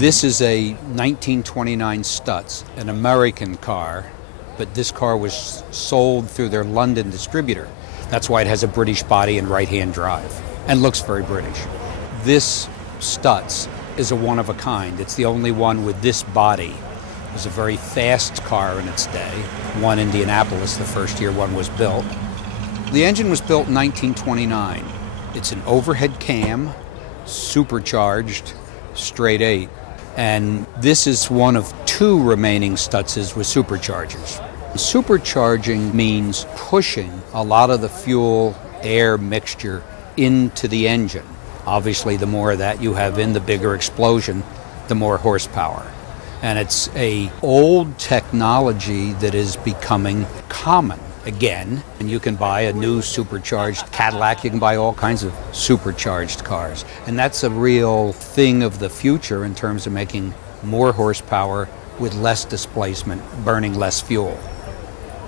This is a 1929 Stutz, an American car, but this car was sold through their London distributor. That's why it has a British body and right-hand drive, and looks very British. This Stutz is a one-of-a-kind. It's the only one with this body. It was a very fast car in its day. One Indianapolis, the first year one was built. The engine was built in 1929. It's an overhead cam, supercharged, straight 8. And this is one of 2 remaining Stutzes with superchargers. Supercharging means pushing a lot of the fuel-air mixture into the engine. Obviously, the more of that you have in the bigger explosion, the more horsepower. And it's an old technology that is becoming common again. And you can buy a new supercharged Cadillac, you can buy all kinds of supercharged cars. And that's a real thing of the future in terms of making more horsepower with less displacement, burning less fuel.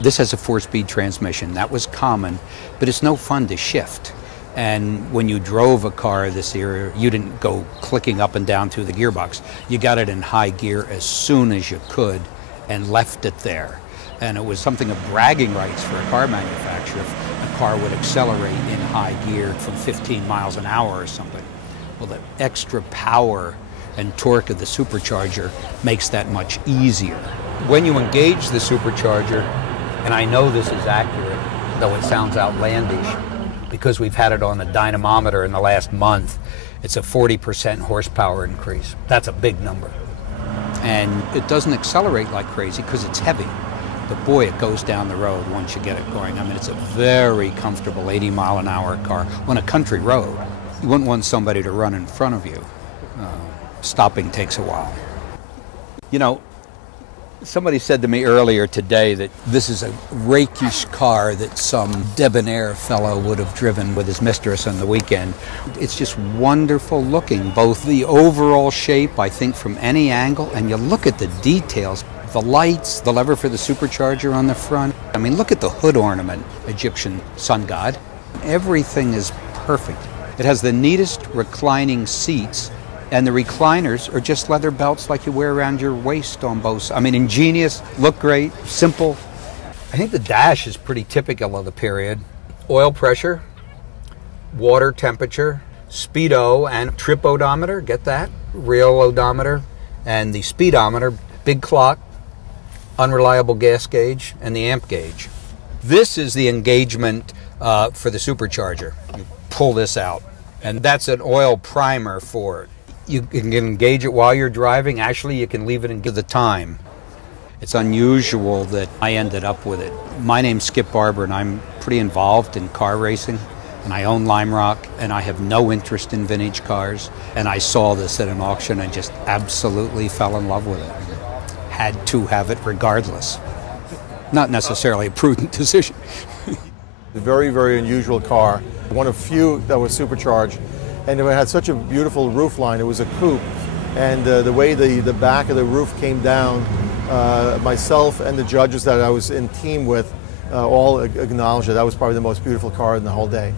This has a 4-speed transmission. That was common, but it's no fun to shift. And when you drove a car this era, you didn't go clicking up and down through the gearbox. You got it in high gear as soon as you could and left it there. And it was something of bragging rights for a car manufacturer if a car would accelerate in high gear from 15 miles an hour or something. Well, the extra power and torque of the supercharger makes that much easier. When you engage the supercharger, and I know this is accurate, though it sounds outlandish, because we've had it on a dynamometer in the last month, it's a 40% horsepower increase. That's a big number. And it doesn't accelerate like crazy because it's heavy. But boy, it goes down the road once you get it going. I mean, it's a very comfortable 80-mile-an-hour car on a country road. You wouldn't want somebody to run in front of you. Stopping takes a while. You know, somebody said to me earlier today that this is a rakish car that some debonair fellow would have driven with his mistress on the weekend. It's just wonderful looking, both the overall shape, I think, from any angle, and you look at the details, the lights, the lever for the supercharger on the front. I mean, look at the hood ornament, Egyptian sun god. Everything is perfect. It has the neatest reclining seats, and the recliners are just leather belts like you wear around your waist on both. I mean, ingenious, look great, simple. I think the dash is pretty typical of the period. Oil pressure, water temperature, speedo and trip odometer, get that? Real odometer, and the speedometer, big clock, unreliable gas gauge, and the amp gauge. This is the engagement for the supercharger. You pull this out, and that's an oil primer for it. You can engage it while you're driving. Actually, you can leave it and give the time. It's unusual that I ended up with it. My name's Skip Barber, and I'm pretty involved in car racing, and I own Lime Rock, and I have no interest in vintage cars. And I saw this at an auction and just absolutely fell in love with it. Had to have it regardless. Not necessarily a prudent decision. A very, very unusual car. One of few that was supercharged. And it had such a beautiful roof line. It was a coupe. And the way the back of the roof came down, myself and the judges that I was in team with all acknowledged that was probably the most beautiful car in the whole day.